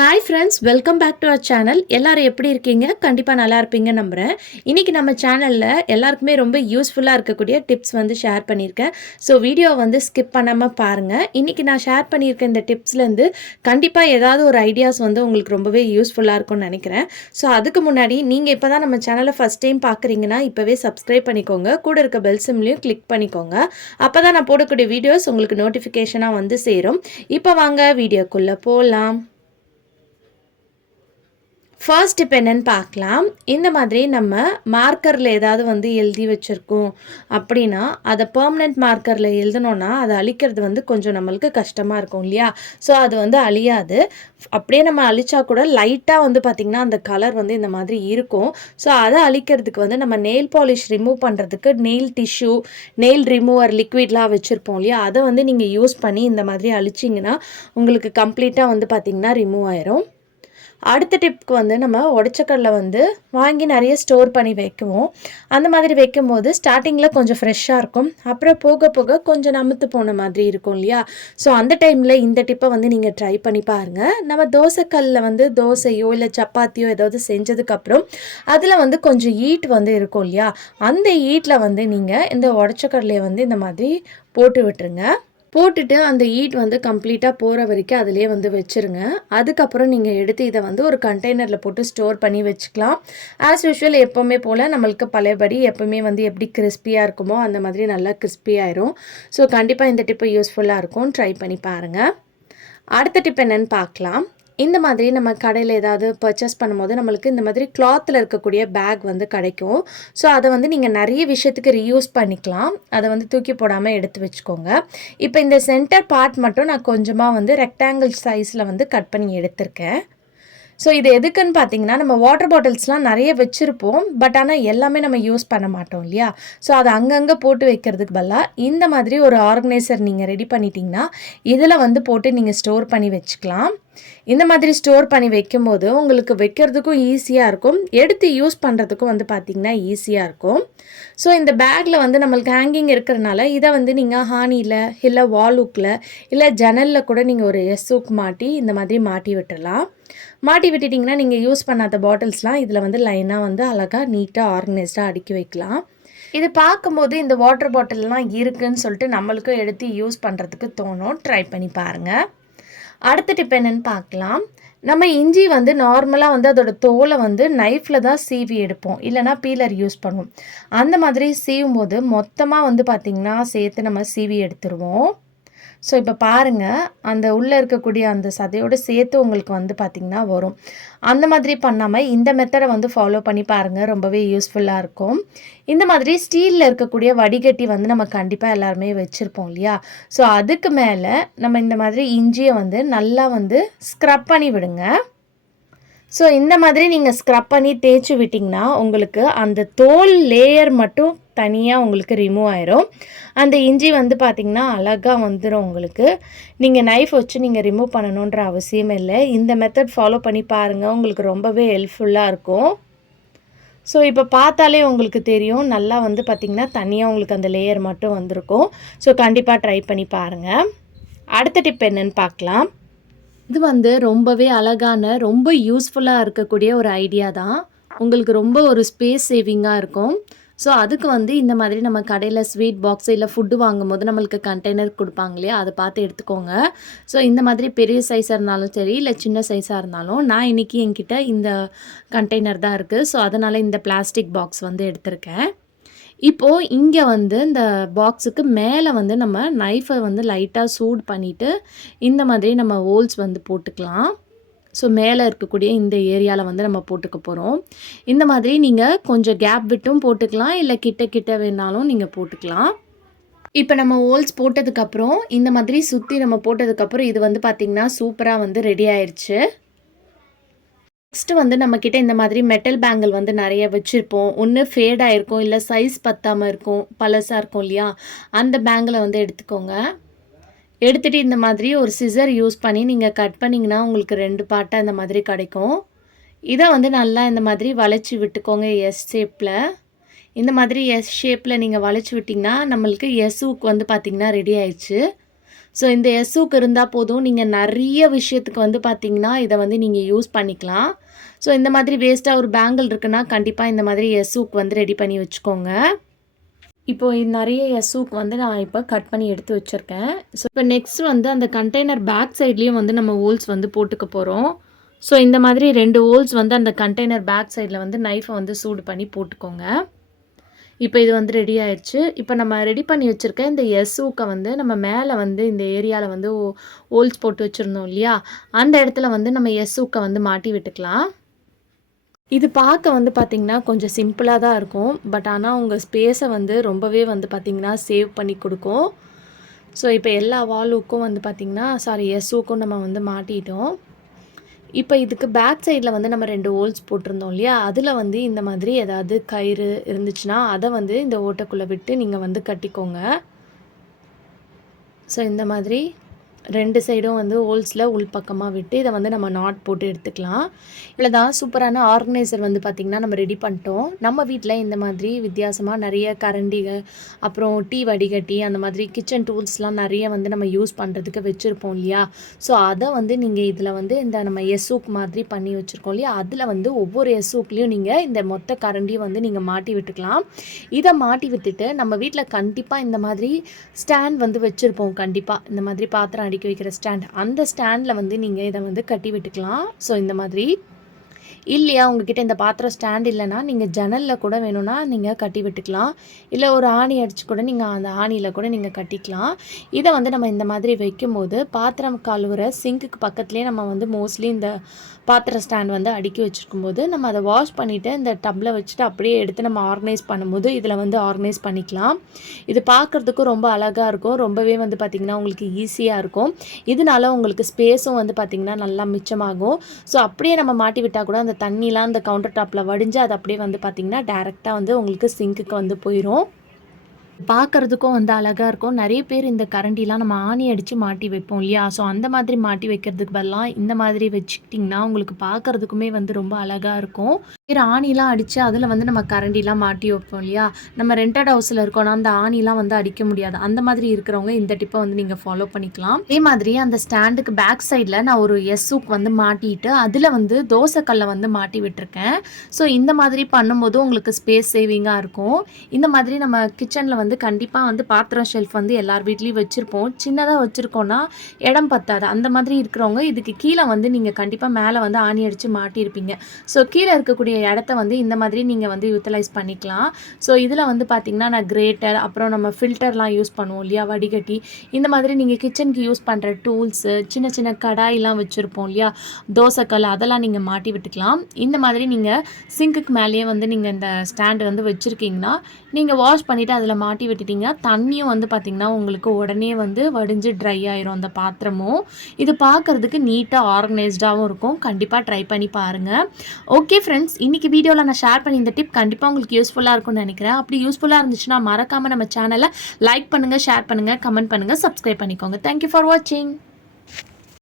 Hi friends, welcome back to our channel. எல்லாரும் எப்படி இருக்கீங்க? கண்டிப்பாக நல்லா இருப்பீங்கன்னு நம்புகிறேன். இன்றைக்கி நம்ம சேனலில் எல்லாருக்குமே ரொம்ப யூஸ்ஃபுல்லாக இருக்கக்கூடிய டிப்ஸ் வந்து ஷேர் பண்ணியிருக்கேன். ஸோ வீடியோ வந்து ஸ்கிப் பண்ணாமல் பாருங்கள். இன்றைக்கி நான் ஷேர் பண்ணியிருக்க இந்த டிப்ஸ்லேருந்து கண்டிப்பாக ஏதாவது ஒரு ஐடியாஸ் வந்து உங்களுக்கு ரொம்பவே யூஸ்ஃபுல்லாக இருக்கும்னு நினைக்கிறேன். ஸோ அதுக்கு முன்னாடி நீங்கள் இப்போ தான் நம்ம சேனலை ஃபஸ்ட் டைம் பார்க்குறீங்கன்னா இப்போவே சப்ஸ்கிரைப் பண்ணிக்கோங்க. கூட இருக்க பெல் சிம்லையும் கிளிக் பண்ணிக்கோங்க. அப்போ தான் நான் போடக்கூடிய வீடியோஸ் உங்களுக்கு நோட்டிஃபிகேஷனாக வந்து சேரும். இப்போ வாங்க வீடியோக்குள்ளே போகலாம். ஃபர்ஸ்ட் டிப் என்னன்னு பார்க்கலாம். இந்த மாதிரி நம்ம மார்க்கரில் ஏதாவது வந்து எழுதி வச்சுருக்கோம் அப்படின்னா அதை பெர்மனெண்ட் மார்க்கரில் எழுதணுன்னா அதை அழிக்கிறது வந்து கொஞ்சம் நம்மளுக்கு கஷ்டமாக இருக்கும் இல்லையா? ஸோ அது வந்து அழியாது. அப்படியே நம்ம அழிச்சா கூட லைட்டாக வந்து பார்த்திங்கன்னா அந்த கலர் வந்து இந்த மாதிரி இருக்கும். ஸோ அதை அழிக்கிறதுக்கு வந்து நம்ம நெயில் பாலிஷ் ரிமூவ் பண்ணுறதுக்கு நெயில் டிஷ்யூ, நெயில் ரிமூவர் லிக்விட்லாம் வச்சுருப்போம் இல்லையா? அதை வந்து நீங்கள் யூஸ் பண்ணி இந்த மாதிரி அழிச்சிங்கன்னா உங்களுக்கு கம்ப்ளீட்டாக வந்து பார்த்திங்கன்னா ரிமூவ் ஆயிரும். அடுத்த டிப்க்கு வந்து நம்ம உடச்சக்கடலை வந்து வாங்கி நிறைய ஸ்டோர் பண்ணி வைக்குவோம். அந்த மாதிரி வைக்கும்போது ஸ்டார்டிங்கில் கொஞ்சம் ஃப்ரெஷ்ஷாக இருக்கும். அப்புறம் போக போக கொஞ்சம் நமுத்து போன மாதிரி இருக்கும் இல்லையா? ஸோ அந்த டைமில் இந்த டிப்பை வந்து நீங்கள் ட்ரை பண்ணி பாருங்கள். நம்ம தோசைக்கல்லில் வந்து தோசையோ இல்லை சப்பாத்தியோ ஏதாவது செஞ்சதுக்கப்புறம் அதில் வந்து கொஞ்சம் ஈட் வந்து இருக்கும் இல்லையா? அந்த ஈட்டில் வந்து நீங்கள் இந்த உடச்சக்கடலையை வந்து இந்த மாதிரி போட்டு விட்டுருங்க. போட்டுட்டு அந்த ஈட் வந்து கம்ப்ளீட்டாக போகிற வரைக்கும் அதிலே வந்து வச்சுருங்க. அதுக்கப்புறம் நீங்கள் எடுத்து இதை வந்து ஒரு கண்டெய்னரில் போட்டு ஸ்டோர் பண்ணி வச்சுக்கலாம். ஆஸ் யூஷுவல் எப்போவுமே போல் நம்மளுக்கு பழையபடி எப்போவுமே வந்து எப்படி கிறிஸ்பியாக இருக்குமோ அந்த மாதிரி நல்லா கிறிஸ்பியாயிரும். ஸோ கண்டிப்பாக இந்த டிப்பு யூஸ்ஃபுல்லாக இருக்கும். ட்ரை பண்ணி பாருங்கள். அடுத்த டிப் என்னென்னு பார்க்கலாம். இந்த மாதிரி நம்ம கடையில் ஏதாவது பர்ச்சேஸ் பண்ணும்போது நம்மளுக்கு இந்த மாதிரி கிளாத்தில் இருக்கக்கூடிய பேக் வந்து கிடைக்கும். ஸோ அதை வந்து நீங்கள் நிறைய விஷயத்துக்கு ரீயூஸ் பண்ணிக்கலாம். அதை வந்து தூக்கி போடாமல் எடுத்து வச்சுக்கோங்க. இப்போ இந்த சென்டர் பார்ட் மட்டும் நான் கொஞ்சமாக வந்து ரெக்டாங்கிள் சைஸில் வந்து கட் பண்ணி எடுத்திருக்கேன். ஸோ இது எதுக்குன்னு பார்த்தீங்கன்னா நம்ம வாட்டர் பாட்டில்ஸ்லாம் நிறைய வச்சுருப்போம். பட் ஆனால் எல்லாமே நம்ம யூஸ் பண்ண மாட்டோம் இல்லையா? ஸோ அதை அங்கங்கே போட்டு வைக்கிறதுக்கு பதிலாக இந்த மாதிரி ஒரு ஆர்கனைசர் நீங்கள் ரெடி பண்ணிட்டீங்கன்னா இதில் வந்து போட்டு நீங்கள் ஸ்டோர் பண்ணி வச்சுக்கலாம். இந்த மாதிரி ஸ்டோர் பண்ணி வைக்கும்போது உங்களுக்கு வைக்கிறதுக்கும் ஈஸியாக இருக்கும், எடுத்து யூஸ் பண்ணுறதுக்கும் வந்து பார்த்திங்கன்னா ஈஸியாக இருக்கும். ஸோ இந்த பேக்கில் வந்து நம்மளுக்கு ஹேங்கிங் இருக்கிறனால இதை வந்து நீங்கள் ஹானியில் இல்லை வால்ஹூக்கில் இல்லை ஜன்னலில் கூட நீங்கள் ஒரு ஹூக் மாட்டி இந்த மாதிரி மாட்டி விட்டுடலாம். மாட்டி விட்டுட்டிங்கன்னா நீங்கள் யூஸ் பண்ணாத பாட்டில்ஸ்லாம் இதில் வந்து லைனாக வந்து அழகாக நீட்டாக ஆர்கனைஸ்டாக அடுக்கி வைக்கலாம். இது பார்க்கும்போது இந்த வாட்டர் பாட்டில்லாம் இருக்குதுன்னு சொல்லிட்டு நம்மளுக்கும் எடுத்து யூஸ் பண்ணுறதுக்கு தோணும். ட்ரை பண்ணி பாருங்கள். அடுத்த டிப் என்னென்னு பார்க்கலாம். நம்ம இஞ்சி வந்து நார்மலாக வந்து அதோட தோலை வந்து நைஃப்பில் தான் சீவி எடுப்போம், இல்லைனா பீலர் யூஸ் பண்ணுவோம். அந்த மாதிரி சீவும் போது மொத்தமாக வந்து பார்த்திங்கன்னா சேர்த்து நம்ம சீவி எடுத்துருவோம். ஸோ இப்போ பாருங்கள், அந்த உள்ளே இருக்கக்கூடிய அந்த சதையோடு சேர்த்து உங்களுக்கு வந்து பார்த்திங்கன்னா வரும். அந்த மாதிரி பண்ணாமல் இந்த மெத்தடை வந்து ஃபாலோ பண்ணி பாருங்கள், ரொம்பவே யூஸ்ஃபுல்லாக இருக்கும். இந்த மாதிரி ஸ்டீலில் இருக்கக்கூடிய வடிகட்டி வந்து நம்ம கண்டிப்பாக எல்லாருமே வச்சுருப்போம் இல்லையா? ஸோ அதுக்கு மேலே நம்ம இந்த மாதிரி இஞ்சியை வந்து நல்லா வந்து ஸ்க்ரப் பண்ணி விடுங்க. ஸோ இந்த மாதிரி நீங்கள் ஸ்க்ரப் பண்ணி தேய்ச்சி விட்டிங்கன்னா உங்களுக்கு அந்த தோல் லேயர் மட்டும் தனியாக உங்களுக்கு ரிமூவ் ஆயிரும். அந்த இஞ்சி வந்து பார்த்திங்கன்னா அழகாக வந்துடும் உங்களுக்கு. நீங்கள் நைஃப் வச்சு நீங்கள் ரிமூவ் பண்ணணுன்ற அவசியமே இல்லை. இந்த மெத்தட் ஃபாலோ பண்ணி பாருங்கள், உங்களுக்கு ரொம்பவே ஹெல்ப்ஃபுல்லாக இருக்கும். ஸோ இப்போ பார்த்தாலே உங்களுக்கு தெரியும், நல்லா வந்து பார்த்திங்கன்னா தனியாக உங்களுக்கு அந்த லேயர் மட்டும் வந்திருக்கும். ஸோ கண்டிப்பாக ட்ரை பண்ணி பாருங்கள். அடுத்த டிப் என்னென்னு பார்க்கலாம். இது வந்து ரொம்பவே அழகான, ரொம்ப யூஸ்ஃபுல்லாக இருக்கக்கூடிய ஒரு ஐடியா தான். உங்களுக்கு ரொம்ப ஒரு ஸ்பேஸ் சேவிங்காக இருக்கும். ஸோ அதுக்கு வந்து இந்த மாதிரி நம்ம கடையில் ஸ்வீட் பாக்ஸ் இல்லை ஃபுட்டு வாங்கும்போது நம்மளுக்கு கண்டெய்னர் கொடுப்பாங்க இல்லையா? அதை பார்த்து எடுத்துக்கோங்க. ஸோ இந்த மாதிரி பெரிய சைஸாக இருந்தாலும் சரி, இல்லை சின்ன சைஸாக இருந்தாலும் நான் இன்றைக்கி என்கிட்ட இந்த கண்டெய்னர் தான் இருக்குது. ஸோ அதனால் இந்த பிளாஸ்டிக் பாக்ஸ் வந்து எடுத்திருக்கேன். இப்போது இங்கே வந்து இந்த பாக்ஸுக்கு மேலே வந்து நம்ம நைஃபை வந்து லைட்டாக சூடு பண்ணிவிட்டு இந்த மாதிரி நம்ம ஹோல்ஸ் வந்து போட்டுக்கலாம். ஸோ மேலே இருக்கக்கூடிய இந்த ஏரியாவில் வந்து நம்ம போட்டுக்க போகிறோம். இந்த மாதிரி நீங்கள் கொஞ்சம் கேப் விட்டும் போட்டுக்கலாம், இல்லை கிட்ட கிட்ட வேணாலும் நீங்கள் போட்டுக்கலாம். இப்போ நம்ம ஹோல்ஸ் போட்டதுக்கப்புறம் இந்த மாதிரி சுற்றி நம்ம போட்டதுக்கப்புறம் இது வந்து பார்த்திங்கன்னா சூப்பராக வந்து ரெடி ஆயிடுச்சு. நெக்ஸ்ட்டு வந்து நம்மக்கிட்ட இந்த மாதிரி மெட்டல் பேங்கிள் வந்து நிறைய வச்சுருப்போம். ஒன்று ஃபேட் ஆகிருக்கும், இல்லை சைஸ் பத்தாமல் இருக்கும், பழசாக இருக்கும் இல்லையா? அந்த பேங்கிளை வந்து எடுத்துக்கோங்க. எடுத்துகிட்டு இந்த மாதிரி ஒரு சிசர் யூஸ் பண்ணி நீங்கள் கட் பண்ணிங்கன்னா உங்களுக்கு 2 பார்ட்டாக இந்த மாதிரி கிடைக்கும். இதை வந்து நல்லா இந்த மாதிரி வளைச்சி விட்டுக்கோங்க எஸ் ஷேப்பில். இந்த மாதிரி எஸ் ஷேப்பில் நீங்கள் வளைச்சி விட்டிங்கன்னா நம்மளுக்கு எஸ் ஹூக் வந்து பார்த்திங்கன்னா ரெடி ஆயிடுச்சு. ஸோ இந்த எஸ்ஹூக் இருந்தால் போதும், நீங்கள் நிறைய விஷயத்துக்கு வந்து பார்த்தீங்கன்னா இதை வந்து நீங்கள் யூஸ் பண்ணிக்கலாம். ஸோ இந்த மாதிரி வேஸ்ட்டாக ஒரு பேங்கிள் இருக்குன்னா கண்டிப்பாக இந்த மாதிரி எஸ்ஹூக் வந்து ரெடி பண்ணி வச்சுக்கோங்க. இப்போ நிறைய எஸ்ஹூக் வந்து நான் இப்போ கட் பண்ணி எடுத்து வச்சுருக்கேன். ஸோ இப்போ நெக்ஸ்ட் வந்து அந்த கண்டெய்னர் பேக் சைட்லேயும் வந்து நம்ம ஹோல்ஸ் வந்து போட்டுக்க போகிறோம். ஸோ இந்த மாதிரி 2 ஹோல்ஸ் வந்து அந்த கண்டெய்னர் பேக் சைடில் வந்து நைஃபை வந்து சூடு பண்ணி போட்டுக்கோங்க. இப்போ இது வந்து ரெடி ஆயிடுச்சு. இப்போ நம்ம ரெடி பண்ணி வச்சுருக்க இந்த எஸ்ஹூக்கை வந்து நம்ம மேலே வந்து இந்த ஏரியாவில் வந்து ஹோல்ஸ் போட்டு வச்சுருந்தோம் இல்லையா, அந்த இடத்துல வந்து நம்ம எஸ்ஹூக்கை வந்து மாட்டி விட்டுக்கலாம். இது பார்க்க வந்து பார்த்திங்கன்னா கொஞ்சம் சிம்பிளாக தான் இருக்கும். பட் ஆனால் உங்கள் ஸ்பேஸை வந்து ரொம்பவே வந்து பார்த்திங்கன்னா சேவ் பண்ணி கொடுக்கும். ஸோ இப்போ எல்லா வாலுக்கும் வந்து பார்த்திங்கன்னா எஸ்ஹூக்கும் நம்ம வந்து மாட்டிட்டோம். இப்போ இதுக்கு பேக் சைடில் வந்து நம்ம 2 ஹோல்ஸ் போட்டிருந்தோம் இல்லையா, அதில் வந்து இந்த மாதிரி ஏதாவது கயிறு இருந்துச்சுன்னா அதை வந்து இந்த ஓட்டைக்குள்ளே விட்டு நீங்கள் வந்து கட்டிக்கோங்க. ஸோ இந்த மாதிரி 2 சைடும் வந்து ஹோல்ஸில் உள்பக்கமாக விட்டு இதை வந்து நம்ம நாட் போட்டு எடுத்துக்கலாம். இவ்வளோ தான், சூப்பரான ஆர்கனைசர் வந்து பார்த்திங்கன்னா நம்ம ரெடி பண்ணிட்டோம். நம்ம வீட்டில் இந்த மாதிரி வித்தியாசமாக நிறைய கரண்டிகள், அப்புறம் டீ வடிகட்டி, அந்த மாதிரி கிச்சன் டூல்ஸ்லாம் நிறைய வந்து நம்ம யூஸ் பண்ணுறதுக்கு வச்சுருப்போம் இல்லையா. ஸோ அதை வந்து நீங்கள் இதில் வந்து இந்த நம்ம எஸ்ஹூக் மாதிரி பண்ணி வச்சுருக்கோம் இல்லையா, அதில் வந்து ஒவ்வொரு எஸ்ஹூக்லேயும் நீங்கள் இந்த மொத்த கரண்டியும் வந்து நீங்கள் மாட்டி விட்டுக்கலாம். இதை மாட்டி விட்டுட்டு நம்ம வீட்டில் கண்டிப்பாக இந்த மாதிரி ஸ்டாண்ட் வந்து வச்சுருப்போம். கண்டிப்பாக இந்த மாதிரி பாத்திரம் அடிக்க வைக்கிற ஸ்டாண்ட், அந்த ஸ்டாண்டில் வந்து நீங்கள் இதை வந்து கட்டி விட்டுக்கலாம். ஸோ இந்த மாதிரி இல்லையா, உங்ககிட்ட இந்த பாத்திரம் ஸ்டாண்ட் இல்லைன்னா நீங்கள் ஜன்னலில் கூட வேணும்னா நீங்கள் கட்டி விட்டுக்கலாம். இல்லை ஒரு ஆணி அடித்து கூட நீங்கள் அந்த ஆணியில் கூட நீங்கள் கட்டிக்கலாம். இதை வந்து நம்ம இந்த மாதிரி வைக்கும்போது பாத்திரம் கழுவுற சிங்க்குக்கு பக்கத்துலேயே நம்ம வந்து மோஸ்ட்லி இந்த பாத்திர ஸ்டாண்ட் வந்து அடுக்கி வச்சுருக்கும்போது நம்ம அதை வாஷ் பண்ணிவிட்டு இந்த டப்பில் வச்சுட்டு அப்படியே எடுத்து நம்ம ஆர்கனைஸ் பண்ணும்போது இதில் வந்து ஆர்கனைஸ் பண்ணிக்கலாம். இது பார்க்குறதுக்கும் ரொம்ப அழகாக இருக்கும். ரொம்பவே வந்து பார்த்திங்கன்னா உங்களுக்கு ஈஸியாக இருக்கும். இதனால உங்களுக்கு ஸ்பேஸும் வந்து பார்த்திங்கன்னா நல்லா மிச்சமாகும். ஸோ அப்படியே நம்ம மாட்டி விட்டால் கூட அந்த தண்ணிலாம் அந்த கவுண்டர் டாப்பில் வடிஞ்சு அது அப்படியே வந்து பார்த்திங்கன்னா டேரெக்டாக வந்து உங்களுக்கு சிங்க்குக்கு வந்து போயிடும். பார்க்குறதுக்கும் வந்து அழகாக இருக்கும். நிறைய பேர் இந்த கரண்டிலாம் நம்ம ஆணி அடித்து மாட்டி வைப்போம் இல்லையா, ஸோ அந்த மாதிரி மாட்டி வைக்கிறதுக்கு பதிலாக இந்த மாதிரி வச்சுக்கிட்டிங்கன்னா உங்களுக்கு பார்க்குறதுக்குமே வந்து ரொம்ப அழகாக இருக்கும். வேறு ஆணிலாம் அடித்து அதில் வந்து நம்ம கரண்டிலாம் மாட்டி வைப்போம் இல்லையா, நம்ம ரெண்டட் ஹவுஸில் இருக்கோன்னா அந்த ஆணிலாம் வந்து அடிக்க முடியாது. அந்த மாதிரி இருக்கிறவங்க இந்த டிப்பை வந்து நீங்கள் ஃபாலோ பண்ணிக்கலாம். அதே மாதிரி அந்த ஸ்டாண்டுக்கு பேக் சைடில் நான் ஒரு எஸ்ஹூக் வந்து மாட்டிட்டு அதில் வந்து தோசைக்கல்லை வந்து மாட்டி விட்டுருக்கேன். ஸோ இந்த மாதிரி பண்ணும்போது உங்களுக்கு ஸ்பேஸ் சேவிங்காக இருக்கும். இந்த மாதிரி நம்ம கிச்சனில் வந்து கண்டிப்பாக வந்து பாத்திரம் ஷெல்ஃப் வந்து எல்லார் வீட்லேயும் வச்சுருப்போம். சின்னதாக வச்சுருக்கோன்னா இடம் பத்தாது. அந்த மாதிரி இருக்கிறவங்க இதுக்கு கீழே வந்து நீங்கள் கண்டிப்பாக மேலே வந்து ஆணி அடித்து மாட்டியிருப்பீங்க. ஸோ கீழே இருக்கக்கூடிய இடத்த வந்து இந்த மாதிரி நீங்கள் வந்து யூட்டிலைஸ் பண்ணிக்கலாம். ஸோ இதில் வந்து பார்த்திங்கன்னா நான் கிரேட்டர், அப்புறம் நம்ம ஃபில்டர்லாம் யூஸ் பண்ணுவோம் இல்லையா, வடிகட்டி, இந்த மாதிரி நீங்கள் கிச்சனுக்கு யூஸ் பண்ணுற டூல்ஸு, சின்ன சின்ன கடாயெலாம் வச்சுருப்போம் இல்லையா, தோசைக்கல், அதெல்லாம் நீங்கள் மாட்டி விட்டுக்கலாம். இந்த மாதிரி நீங்கள் சிங்க்குக்கு மேலேயே வந்து நீங்கள் இந்த ஸ்டாண்டு வந்து வச்சுருக்கீங்கன்னா நீங்கள் வாஷ் பண்ணிவிட்டு அதில் மாட்டி விட்டுட்டிங்கன்னா தண்ணியும் வந்து பார்த்திங்கன்னா உங்களுக்கு உடனே வந்து வடிஞ்சு ட்ரை ஆயிரும் அந்த பாத்திரமும். இது பார்க்குறதுக்கு நீட்டாக ஆர்கனைஸ்டாகவும் இருக்கும். கண்டிப்பாக ட்ரை பண்ணி பாருங்கள். ஓகே ஃப்ரெண்ட்ஸ், இன்றைக்கி வீடியோவில் நான் ஷேர் பண்ணி இந்த டிப் கண்டிப்பாக உங்களுக்கு யூஸ்ஃபுல்லாக இருக்கும்னு நினைக்கிறேன். அப்படி யூஸ்ஃபுல்லாக இருந்துச்சுன்னா மறக்காமல் நம்ம சேனலை லைக் பண்ணுங்கள், ஷேர் பண்ணுங்கள், கமெண்ட் பண்ணுங்கள், சப்ஸ்கிரைப் பண்ணிக்கோங்க. தேங்க்யூ ஃபார் வாட்சிங்.